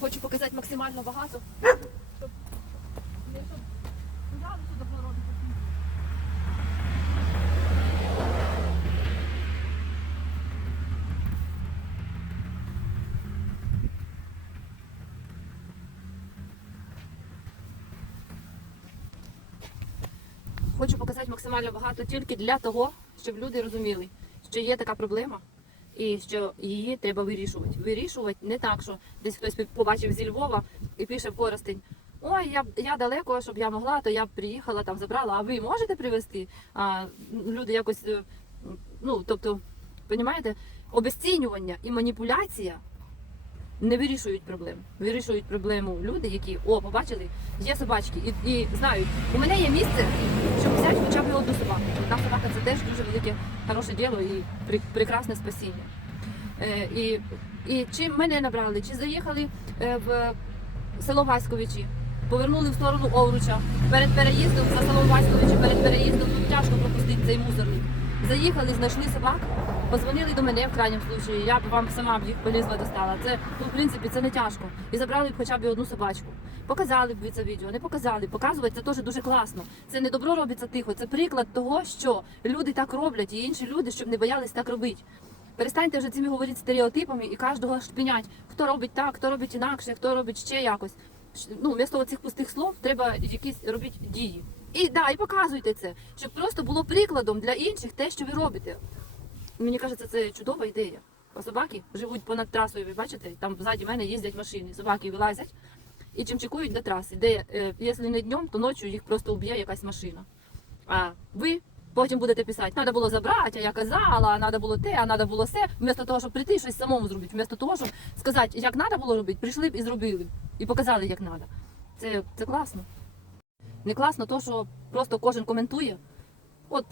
Хочу показати максимально багато. Щоб. Хочу показати максимально багато тільки для того, щоб люди розуміли, що є така проблема і що її треба вирішувати. Вирішувати не так, що десь хтось побачив зі Львова і пише Коростень. Ой, я, я далеко, щоб я могла, то я б приїхала там, забрала. А ви можете привезти? А, люди якось, е, ну тобто, розумієте, обесцінювання і маніпуляція не вирішують проблем. Вирішують проблему люди, які о, побачили, є собачки, і, і знають, у мене є місце, щоб взяти хоча б одну собаку. Одна собака це теж дуже велике хороше діло і прекрасне спасіння. Е, і, і чи мене набрали, чи заїхали е, в село Васьковичі, повернули в сторону Овруча, перед переїздом за село Васьковичі, перед переїздом тут тяжко пропустити цей мусорник. Заїхали, знайшли собак, позвонили до мене в крайньому случаї, я б вам сама б їх полізла достала. Це, ну, в принципі, це не тяжко. І забрали б хоча б одну собачку. Показали б ви це відео, не показали. Показувати це теж дуже класно. Це не добро робиться тихо. Це приклад того, що люди так роблять, і інші люди, щоб не боялись так робити. Перестаньте вже цими говорити стереотипами і кожного шпинять, хто робить так, хто робить інакше, хто робить ще якось. Ну, вмісто цих пустих слов треба якісь робити дії. І да, і показуйте це, щоб просто було прикладом для інших те, що ви робите. Мені кажеться, це чудова ідея. Бо собаки живуть понад трасою, ви бачите, там ззаді мене їздять машини, собаки вилазять і чимчикують до траси, де, е, якщо не днем, то ночі їх просто уб'є якась машина. А ви потім будете писати, треба було забрати, а я казала, а треба було те, а треба було все. Вмісто того, щоб прийти щось самому зробити, вмісто того, щоб сказати, як треба було робити, прийшли б і зробили. І показали, як треба. Це, це класно. Не класно то, що просто кожен коментує. От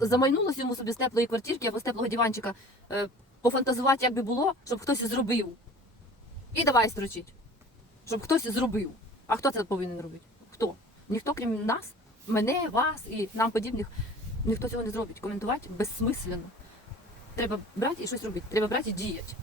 замайнулося йому собі з теплої квартирки або з теплого диванчика е, пофантазувати, як би було, щоб хтось зробив. І давай строчить. Щоб хтось зробив. А хто це повинен робити? Хто? Ніхто, крім нас, мене, вас і нам подібних, ніхто цього не зробить. Коментувати безсмислено. Треба брати і щось робити. Треба брати і діяти.